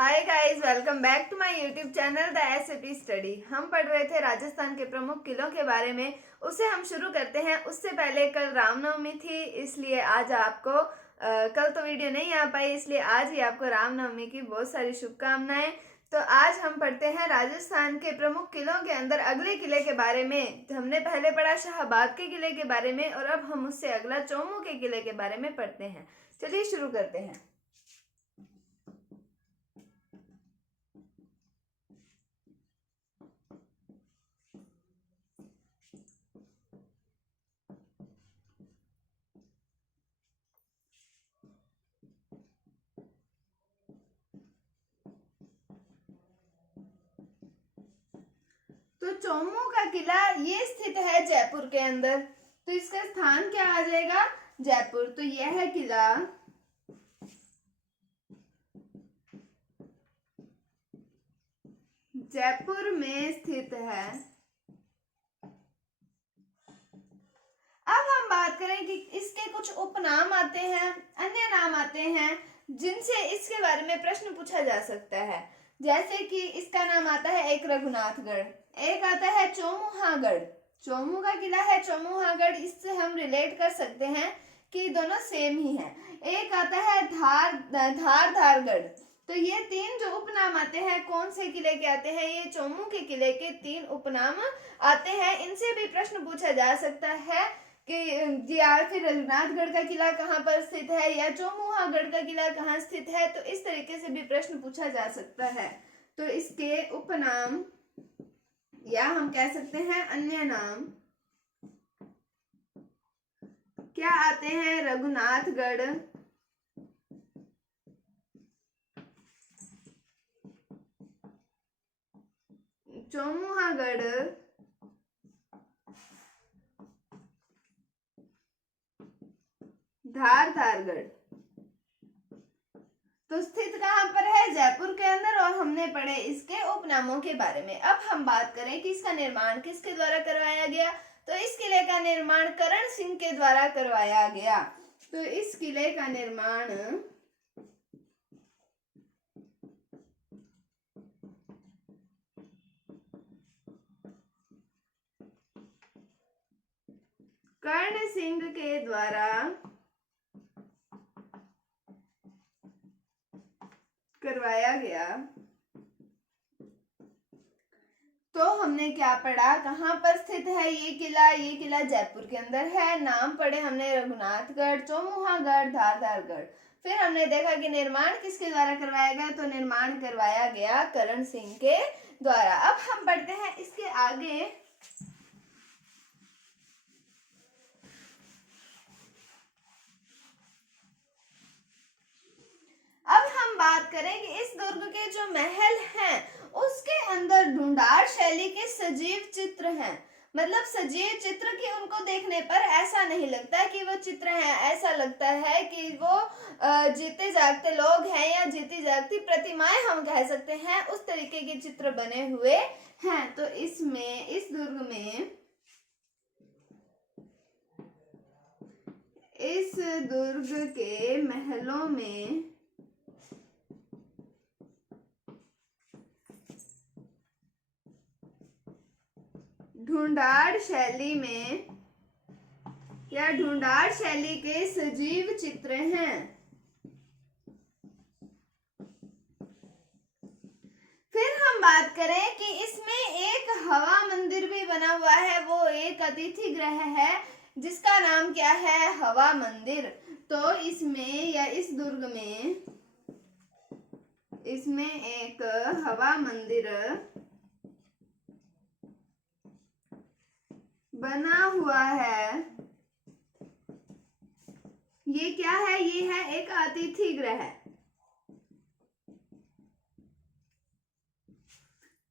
Hi guys, welcome back to my YouTube channel the SAP study. हम पढ़ रहे थे राजस्थान के प्रमुख किलों के बारे में। उसे हम शुरू करते हैं। उससे पहले कल रामनवमी थी, इसलिए आज आपको कल तो वीडियो नहीं आ पाई, इसलिए आज ही आपको रामनवमी की बहुत सारी शुभकामनाएं। तो आज हम पढ़ते हैं राजस्थान के प्रमुख किलों के अंदर अगले किले के बारे में। हमने पहले पढ़ा शाहबाद के किले के बारे में और अब हम उससे अगला चौमू के किले के बारे में पढ़ते हैं। चलिए शुरू करते हैं। तो चौमू का किला ये स्थित है जयपुर के अंदर। तो इसका स्थान क्या आ जाएगा? जयपुर। तो यह किला जयपुर में स्थित है। अब हम बात करें कि इसके कुछ उपनाम आते हैं, अन्य नाम आते हैं जिनसे इसके बारे में प्रश्न पूछा जा सकता है। जैसे कि इसका नाम आता है एक रघुनाथगढ़, एक आता है चौमुहागढ़। चौमू का किला है चौमुहागढ़, इससे हम रिलेट कर सकते हैं कि दोनों सेम ही हैं। एक आता है धारगढ़। तो ये तीन जो उपनाम आते हैं कौन से किले के आते हैं? ये चौमू के किले के तीन उपनाम आते हैं। इनसे भी प्रश्न पूछा जा सकता है कि या फिर रघुनाथगढ़ का किला कहाँ पर स्थित है या चौमुहागढ़ का किला कहाँ स्थित है। तो इस तरीके से भी प्रश्न पूछा जा सकता है। तो इसके उपनाम या हम कह सकते हैं अन्य नाम क्या आते हैं? रघुनाथगढ़, चौमुहागढ़, धारगढ़। तो स्थित कहाँ पर है? जयपुर के अंदर। और हमने पढ़े इसके उपनामों के बारे में। अब हम बात करें कि इसका निर्माण किसके द्वारा करवाया गया। तो इस किले का निर्माण करण सिंह के द्वारा करवाया गया। तो इस किले का निर्माण कर्ण सिंह के द्वारा करवाया गया। तो हमने क्या पढ़ा? कहाँ पर स्थित है ये किला? ये किला जयपुर के अंदर है। नाम पढ़े हमने रघुनाथगढ़, चौमुहागढ़, धारगढ़। फिर हमने देखा कि निर्माण किसके द्वारा करवाया गया। तो निर्माण करवाया गया करण सिंह के द्वारा। अब हम पढ़ते हैं इसके आगे। अब हम बात करें कि इस दुर्ग के जो महल हैं उसके अंदर ढूंढार शैली के सजीव चित्र हैं। मतलब सजीव चित्र की उनको देखने पर ऐसा नहीं लगता कि वो चित्र हैं, ऐसा लगता है कि वो जीते जागते लोग हैं या जीती जागती प्रतिमाएं हम कह सकते हैं। उस तरीके के चित्र बने हुए हैं। तो इसमें इस दुर्ग में इस दुर्ग के महलों में ढूंढार शैली में या ढूंढार शैली के सजीव चित्र हैं। फिर हम बात करें कि इसमें एक हवा मंदिर भी बना हुआ है। वो एक अतिथि गृह है जिसका नाम क्या है? हवा मंदिर। तो इसमें या इस दुर्ग में इसमें एक हवा मंदिर बना हुआ है। ये क्या है? ये है एक अतिथि गृह।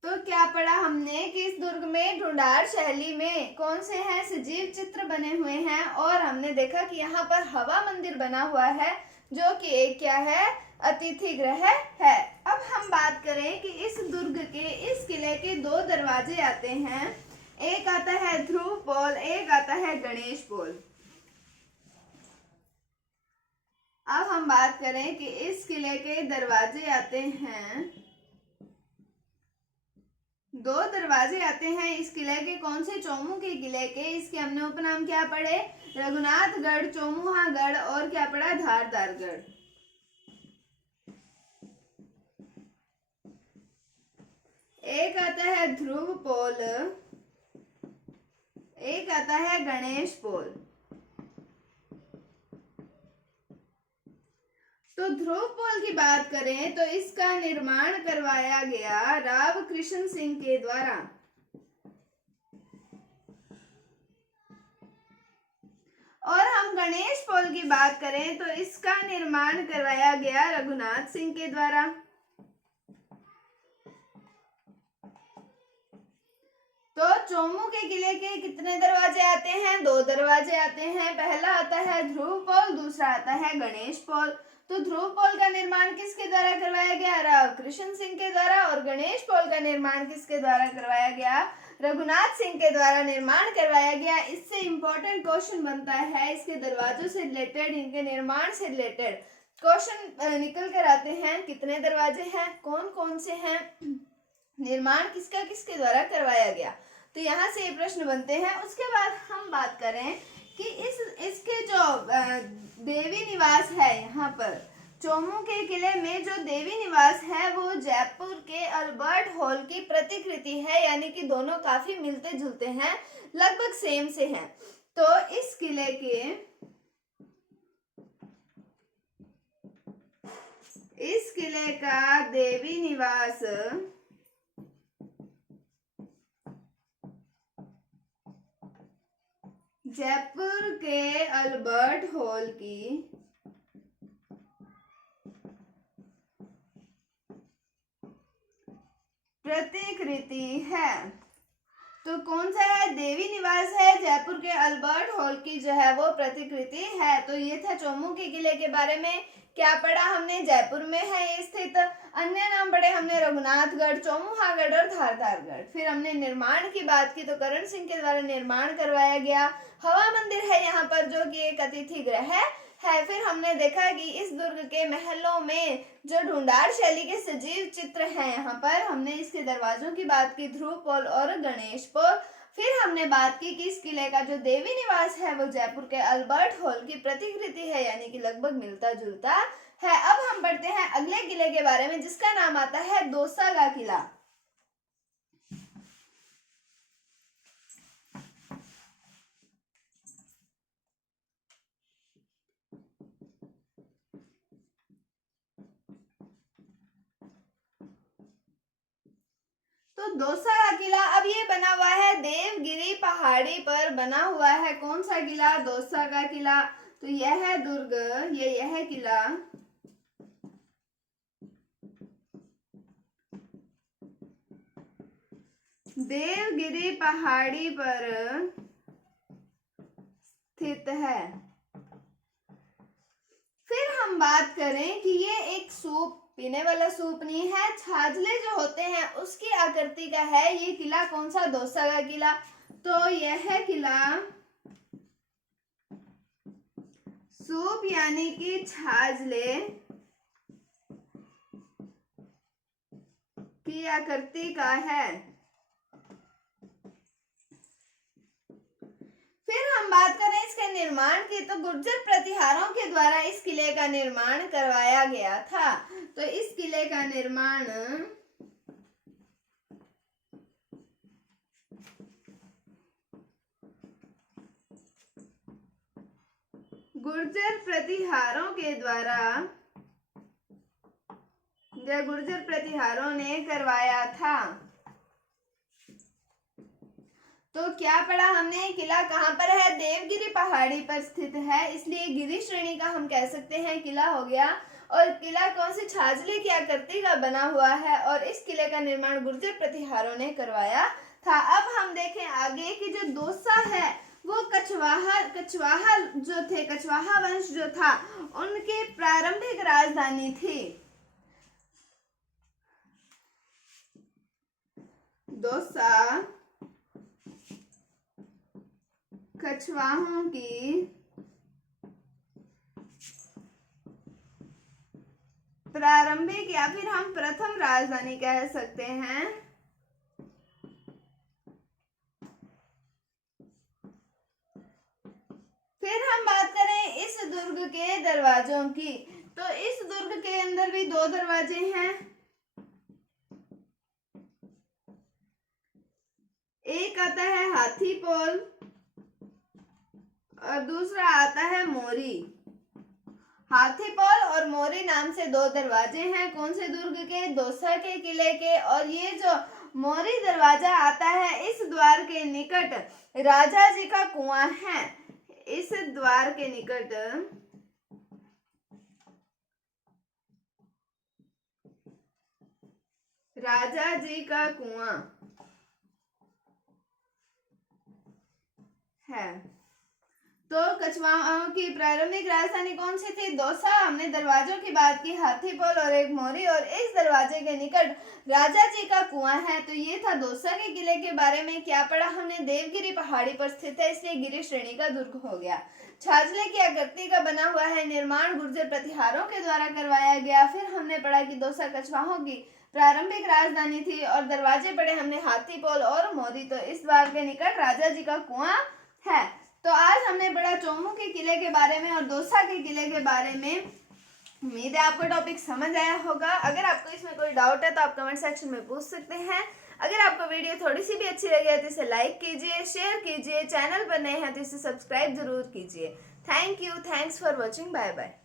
तो क्या पढ़ा हमने कि इस दुर्ग में ढूंढार शैली में कौन से हैं? सजीव चित्र बने हुए हैं। और हमने देखा कि यहाँ पर हवा मंदिर बना हुआ है जो कि एक क्या है? अतिथि गृह है। अब हम बात करें कि इस दुर्ग के इस किले के दो दरवाजे आते हैं। एक आता है ध्रुव पोल, एक आता है गणेश पोल। अब हम बात करें कि इस किले के दरवाजे आते हैं, 2 दरवाजे आते हैं इस किले के। कौन से? चोमू के किले के। इसके हमने उपनाम क्या पढ़े? रघुनाथगढ़, चोमुहागढ़ और क्या पढ़ा? धारदारगढ़। एक आता है ध्रुव पोल, एक आता है गणेश पोल। तो ध्रुव पोल की बात करें तो इसका निर्माण करवाया गया राव कृष्ण सिंह के द्वारा। और हम गणेश पोल की बात करें तो इसका निर्माण करवाया गया रघुनाथ सिंह के द्वारा। तो चोमू के किले के कितने दरवाजे आते हैं? 2 दरवाजे आते हैं। पहला आता है ध्रुव पोल, दूसरा आता है गणेश पोल। तो ध्रुव पोल का निर्माण किसके द्वारा करवाया गया? राव कृष्ण सिंह के द्वारा। और गणेश पोल का निर्माण किसके द्वारा करवाया गया? रघुनाथ सिंह के द्वारा निर्माण करवाया गया। इससे इंपॉर्टेंट क्वेश्चन बनता है, इसके दरवाजों से रिलेटेड, इनके निर्माण से रिलेटेड क्वेश्चन निकल कर आते हैं। कितने दरवाजे हैं, कौन कौन से हैं, निर्माण किसका किसके द्वारा करवाया गया, तो यहाँ से ये प्रश्न बनते हैं। उसके बाद हम बात करें कि इसके जो देवी निवास है, यहाँ पर चोमू के किले में जो देवी निवास है वो जयपुर के अल्बर्ट हॉल की प्रतिकृति है, यानी कि दोनों काफी मिलते जुलते हैं, लगभग सेम से हैं। तो इस किले का देवी निवास जयपुर के अल्बर्ट हॉल की प्रतिकृति है। तो कौन सा है? देवी निवास है, जयपुर के अल्बर्ट हॉल की जो है वो प्रतिकृति है। तो ये था चोमू के किले के बारे में। क्या पढ़ा हमने? जयपुर में है ये स्थित। अन्य नाम पढ़े हमने रघुनाथगढ़, चोमुहागढ़ और धारदारगढ़। फिर हमने निर्माण की बात की तो करण सिंह के द्वारा निर्माण करवाया गया। हवा मंदिर है यहाँ पर जो कि एक अतिथि गृह है। फिर हमने देखा कि इस दुर्ग के महलों में जो ढूंढार शैली के सजीव चित्र हैं, यहाँ पर हमने इसके दरवाजों की बात की, ध्रुव पोल और गणेश पोल। फिर हमने बात की कि इस किले का जो देवी निवास है वो जयपुर के अल्बर्ट हॉल की प्रतिकृति है, यानी कि लगभग मिलता जुलता है। अब हम बढ़ते हैं अगले किले के बारे में जिसका नाम आता है दोसागा किला। तो दोसागा किला, अब ये बना हुआ है देवगिरी पहाड़ी पर बना हुआ है। कौन सा किला? दोसागा किला। तो यह है दुर्ग, यह किला देवगिरी पहाड़ी पर स्थित है। फिर हम बात करें कि ये एक सूप, पीने वाला सूप नहीं है, छाजले जो होते हैं उसकी आकृति का है ये किला। कौन सा? दोसागा किला। तो यह किला सूप यानी कि छाजले की आकृति का है। फिर हम बात करें इसके निर्माण की तो गुर्जर प्रतिहारों के द्वारा इस किले का निर्माण करवाया गया था। तो इस किले का निर्माण गुर्जर प्रतिहारों के द्वारा या गुर्जर प्रतिहारों ने करवाया था। तो क्या पढ़ा हमने? किला कहाँ पर है? देवगिरी पहाड़ी पर स्थित है, इसलिए गिरी श्रेणी का हम कह सकते हैं किला हो गया। और किला कौन से? छाजले की आकृति का बना हुआ है और इस किले का निर्माण गुर्जर प्रतिहारों ने करवाया था। अब हम देखें आगे कि जो दोसा है वो कछवाहा जो थे, कछवाहा वंश जो था उनकी प्रारंभिक राजधानी थी। दोसा कछवाहों की प्रारंभिक या फिर हम प्रथम राजधानी कह सकते हैं। फिर हम बात करें इस दुर्ग के दरवाजों की, तो इस दुर्ग के अंदर भी 2 दरवाजे हैं। एक आता है हाथीपोल और दूसरा आता है मोरी। हाथीपोल और मोरी नाम से 2 दरवाजे हैं। कौन से दुर्ग के? दौसा के किले के। और ये जो मोरी दरवाजा आता है, इस द्वार के निकट राजा जी का कुआं है। इस द्वार के निकट राजा जी का कुआं है। तो कछवाओं की प्रारंभिक राजधानी कौन सी थी? दौसा। हमने दरवाजों की बात की, हाथीपोल और एक मोरी, और इस दरवाजे के निकट राजा जी का कुआं है। तो ये था दौसा के किले के बारे में। क्या पढ़ा हमने? देवगिरी पहाड़ी पर स्थित है, इसलिए गिरी श्रेणी का दुर्ग हो गया। छाजले की आकृति का बना हुआ है, निर्माण गुर्जर प्रतिहारों के द्वारा करवाया गया। फिर हमने पढ़ा कि दौसा कछवाहों की प्रारंभिक राजधानी थी, और दरवाजे पढ़े हमने हाथीपोल और मोरी। तो इस द्वार के निकट राजा जी का कुआं है। तो आज हमने पढ़ा चौमू के किले के बारे में और दौसा के किले के बारे में। उम्मीद है आपको टॉपिक समझ आया होगा। अगर आपको इसमें कोई डाउट है तो आप कमेंट सेक्शन में पूछ सकते हैं। अगर आपको वीडियो थोड़ी सी भी अच्छी लगी है तो इसे लाइक कीजिए, शेयर कीजिए। चैनल पर नए हैं तो इसे सब्सक्राइब जरूर कीजिए। Thank you, thanks for watching, bye bye.